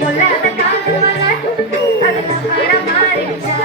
பொல்லாத காதல் வர அதுல படம் மாறிடுச்சா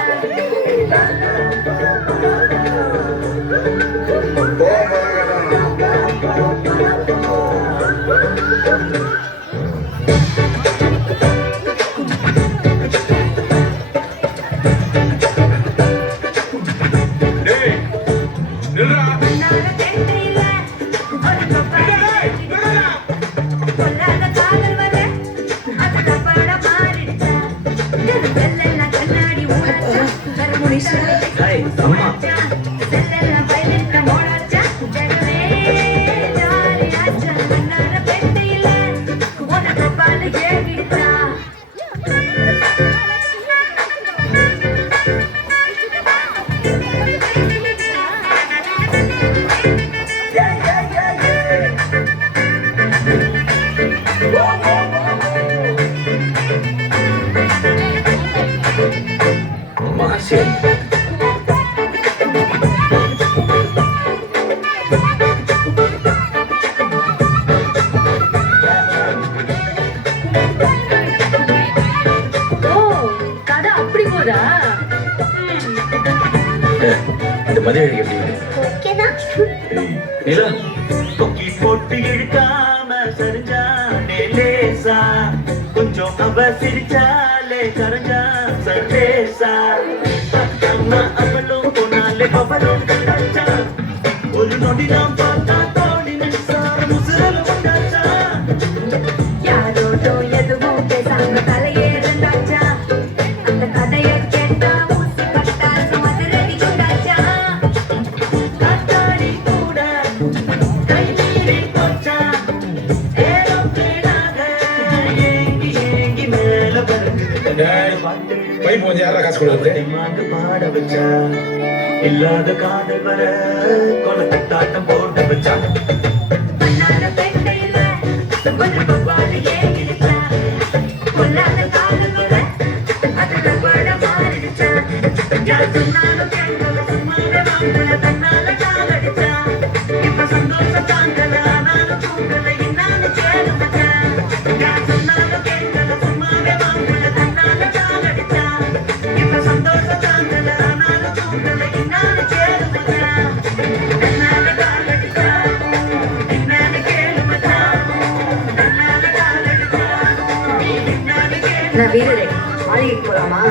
கொஞ்சம் அவ சிரிச்சாலே கரஞ்சா சர்வேசா அவளும் போனாலே பவரும் கண்டாச்சா ஒரு நொடி நாம் பார்த்தா தோணி நினைச்சார முசுரல வந்தாச்சா யாரோடோ எதுவும் பேசாம தலையேறந்தாச்சா அந்த கதையை கேட்டா ஊசி பட்டாசு மதுரடி கொண்டாச்சா காத்தாடி கூட கை மீறி போச்சா பாட வச்சா இல்லாத காதல் வர கொலத்தாட்டம் போட வச்சா பொல்லாத காதல் வர அதுல படம் மாறிடுச்சா சொன்னாலும் கேட்கல சும்மாவே வாங்கல தன்னால காலடிச்சா இப்ப சந்தோஷம் தாங்கல ஆனாலும் தூங்கல இன்னாலும் சேருமச்சா சொன்னாலும் கேட்கல சும்மாவே வாங்கல தன்னால காலடிச்சா இப்ப சந்தோஷம் தாங்கல ஆனாலும் தூங்கல இன்னாலும் சேருமச்சா தன்னால காலடிச்சா இன்னால கேளுமச்சா தன்னால காலடிச்சா இன்னால கேளு வீரரே மாளிகைக்கு போலாமா